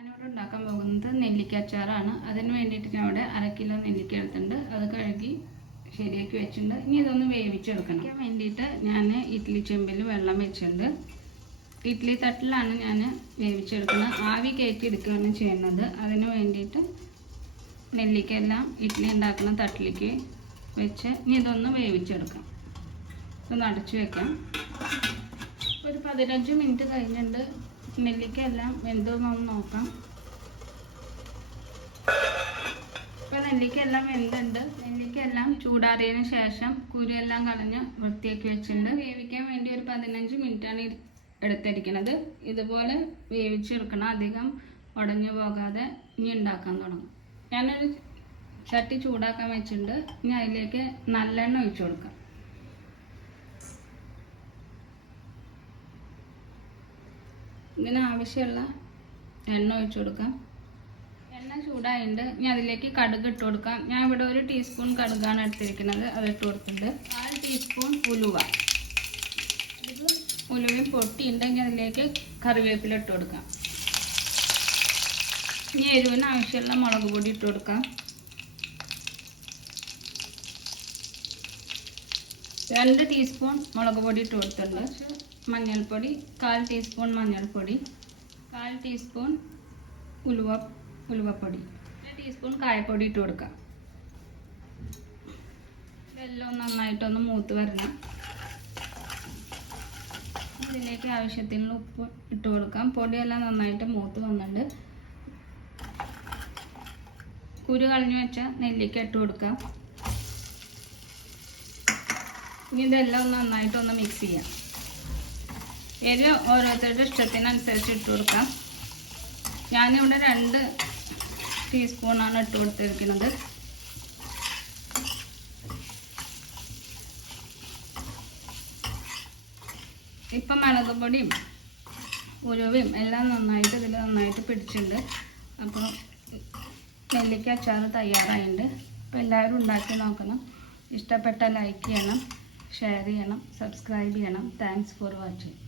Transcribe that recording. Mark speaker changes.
Speaker 1: ഞാനിവിടെ ഉണ്ടാക്കാൻ പോകുന്നത് നെല്ലിക്ക അച്ചാറാണ്. അതിന് വേണ്ടിയിട്ട് ഞാൻ ഇവിടെ അര കിലോ നെല്ലിക്ക എടുത്തിട്ടുണ്ട്. അത് കഴുകി ശരിയാക്കി വെച്ചിട്ടുണ്ട്. ഇനി ഇതൊന്ന് വേവിച്ചെടുക്കണം. വയ്ക്കാൻ വേണ്ടിയിട്ട് ഞാൻ ഇഡ്ഡലി ചെമ്പിൽ വെള്ളം വെച്ചിട്ടുണ്ട്. ഇഡ്ഡലി തട്ടിലാണ് ഞാൻ വേവിച്ചെടുക്കുന്നത്. ആവി കയറ്റി എടുക്കുകയാണ് ചെയ്യുന്നത്. അതിന് വേണ്ടിയിട്ട് നെല്ലിക്ക എല്ലാം ഇഡ്ഡലി ഉണ്ടാക്കുന്ന തട്ടിലേക്ക് വെച്ച് ഇനി ഇതൊന്ന് വേവിച്ചെടുക്കാം. ഇതൊന്ന് അടച്ചു വെക്കാം. ഒരു പതിനഞ്ച് മിനിറ്റ് കഴിഞ്ഞിട്ടുണ്ട്. നെല്ലിക്ക എല്ലാം വെന്തോന്നൊന്ന് നോക്കാം. ഇപ്പം നെല്ലിക്ക എല്ലാം വെന്തുണ്ട്. നെല്ലിക്ക എല്ലാം ചൂടാറിയതിന് ശേഷം കുരുയെല്ലാം കളഞ്ഞ് വൃത്തിയാക്കി വെച്ചിട്ടുണ്ട്. വേവിക്കാൻ വേണ്ടി ഒരു പതിനഞ്ച് ആണ് എടുത്തിരിക്കുന്നത് ഇതുപോലെ വേവിച്ചെടുക്കണം. അധികം ഉടഞ്ഞു പോകാതെ ഇനി ഉണ്ടാക്കാൻ തുടങ്ങും. ഞാനൊരു ചട്ടി ചൂടാക്കാൻ വെച്ചിട്ടുണ്ട്. ഇനി അതിലേക്ക് നല്ലെണ്ണ ഒഴിച്ചു കൊടുക്കാം. ഇതിന് ആവശ്യമുള്ള എണ്ണ ഒഴിച്ചു കൊടുക്കാം. എണ്ണ ചൂടായിട്ടുണ്ട്. ഞാൻ അതിലേക്ക് കടുക് ഇട്ട് കൊടുക്കാം. ഞാൻ ഇവിടെ ഒരു ടീസ്പൂൺ കടുകാണ് എടുത്തിരിക്കുന്നത്. അത് ഇട്ട് കൊടുത്തിട്ടുണ്ട്. കാൽ ടീസ്പൂൺ ഉലുവ. ഉലുവയും ഉലുവയും പൊട്ടിയുണ്ടെങ്കിൽ അതിലേക്ക് കറിവേപ്പില ഇട്ട് കൊടുക്കാം. ഇനി എരിവിന് ആവശ്യമുള്ള മുളക് പൊടി ഇട്ട് കൊടുക്കാം. രണ്ട് ടീസ്പൂൺ മുളക് പൊടി ഇട്ട് കൊടുത്തിട്ടുണ്ട്. മഞ്ഞൾപ്പൊടി കാൽ ടീസ്പൂൺ മഞ്ഞൾപ്പൊടി കാൽ ടീസ്പൂൺ ഉലുവ ഉലുവപ്പൊടി ഒരു ടീസ്പൂൺ കായപ്പൊടി ഇട്ട് കൊടുക്കാം. ഇതെല്ലാം നന്നായിട്ടൊന്ന് മൂത്ത് വരണം. ഇതിലേക്ക് ആവശ്യത്തിന് ഉപ്പ് ഇട്ട് കൊടുക്കാം. പൊടിയെല്ലാം നന്നായിട്ട് മൂത്ത് വന്നിട്ടുണ്ട്. കുരു കളഞ്ഞു വെച്ച നെല്ലിക്ക ഇട്ട് കൊടുക്കാം. ഇനി ഇതെല്ലാം നന്നായിട്ടൊന്ന് മിക്സ് ചെയ്യാം. എരിവ് ഓരോരുത്തരുടെ ഇഷ്ടത്തിനനുസരിച്ച് ഇട്ട് കൊടുക്കാം. ഞാനിവിടെ രണ്ട് ടീസ്പൂണാണ് ഇട്ട് കൊടുത്തിരിക്കുന്നത്. ഇപ്പം മുളക് പൊടിയും ഉരുവയും എല്ലാം നന്നായിട്ട് ഇതിൽ നന്നായിട്ട് പിടിച്ചിട്ടുണ്ട്. അപ്പോൾ നെല്ലിക്ക അച്ചാർ തയ്യാറായിട്ടുണ്ട്. അപ്പോൾ എല്ലാവരും ഉണ്ടാക്കി നോക്കണം. ഇഷ്ടപ്പെട്ട ലൈക്ക് ചെയ്യണം ഷെയർ ചെയ്യണം സബ്സ്ക്രൈബ് ചെയ്യണം. Thanks for watching